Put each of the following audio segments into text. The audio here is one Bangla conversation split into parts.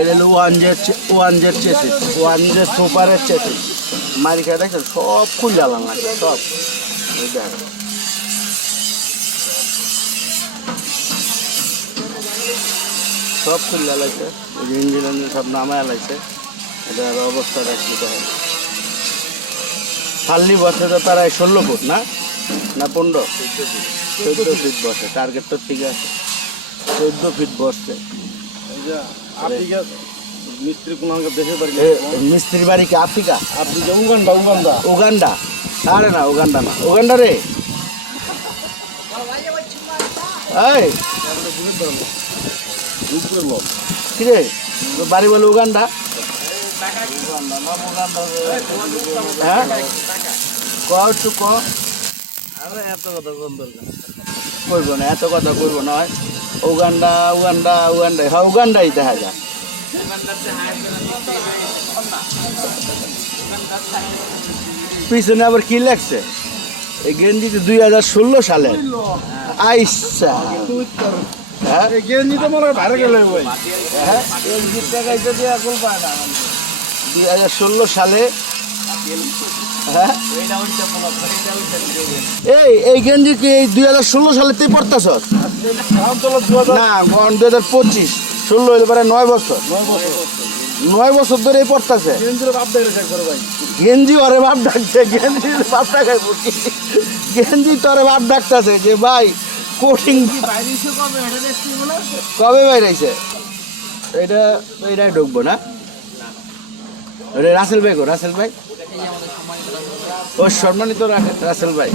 এটা one Z one Z chassis one Z সুপারের চেসিস মারি খেয়ে, দেখছেন? সব খুল জ্বালান লাগে, সব। সব জ্বালাইছে, ওই ইঞ্জিন ইঞ্জিন সব নামায় লাইছে। এটার অবস্থা রাখতে হয় ফাল্লি বসে তো তারা ষোলো ফুট, না? না পনেরো। চোদ্দ ফিট বসে টার্গেট তো ঠিক আছে। চোদ্দ ফিট বসছে মিস্ত্রি কোন দেশের বাড়ি মিস্ত্রি বাড়ি কি আফ্রিকা? যে উগান্ডা উগান্ডা। উগান্ডা? আরে না উগান্ডা না। উগান্ডা রে! এই! উপরে লোক রে বাড়ি বলে উগান্ডা? হ্যাঁ? ক একটু ক। এত কথা কোন দরকার করব না এত কথা করব না উগান্ডা উগান্ডা উগান্ডা হ্যাঁ উগান্ডাই দেখা যায় পিছনে আবার কি লাগছে এই গেঞ্জিতে দুই হাজার ষোলো সালে আইসা। হ্যাঁ? গেঞ্জি তো মনে হয় বাইরে গেলে হ্যাঁ? গেঞ্জির টাকায় যদি এখন পায় না। দুই হাজার ষোলো সালে হ্যাঁ এই এই গেঞ্জি কি দুই হাজার ষোলো সালেতেই পড়তেছ দাম তো দু হাজার না দুই হাজার পঁচিশ। ষোলো নয় বছর। নয় বছর ধরে পড়তেছে গেঞ্জি ওরে গেঞ্জি গেঞ্জি তোরে বাপ ডাকতেছে যে, ভাই, কোটিং কবে বাইরেছে? এটা এটাই ঢুকবো না? রাসেল ভাই গো, রাসেল ভাই। ও সম্মানিত রাসেল ভাই।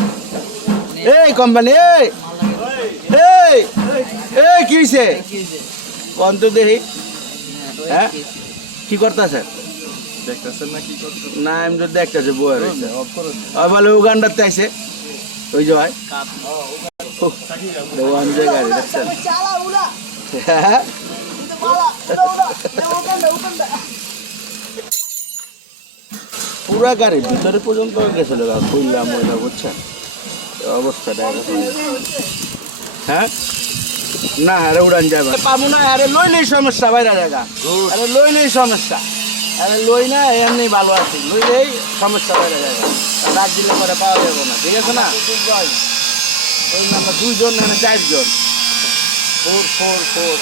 এই কোম্পানি এই এই এই কি হয়েছে কোন তো দেখি। হ্যাঁ? কি করতেছে দেখতেছেন না কি করতে না আমি তো দেখতেছে বয়ে রয়েছে আর বলে উগান্ডাতে আইছে। ওই যে ভাই। উহ, গাড়ি দেখছেন? হ্যাঁ? পুরা গাড়ি ভিতরে পর্যন্ত গেছিল খুললাম মহিলা বুঝছেন? অবস্থাটা হ্যাঁ? না আরে উড়ান যাবে পাবো না আরে লই নেই সমস্যা বাইরে জায়গা আরে লই নেই সমস্যা। আরে লই না এমনি ভালো আছি। লই নেই সমস্যা বাইরে জায়গা রাত দিলে পরে পাওয়া যাবে না ঠিক আছে না? ওই নাম্বার দুইজন না চারজন। Four four four.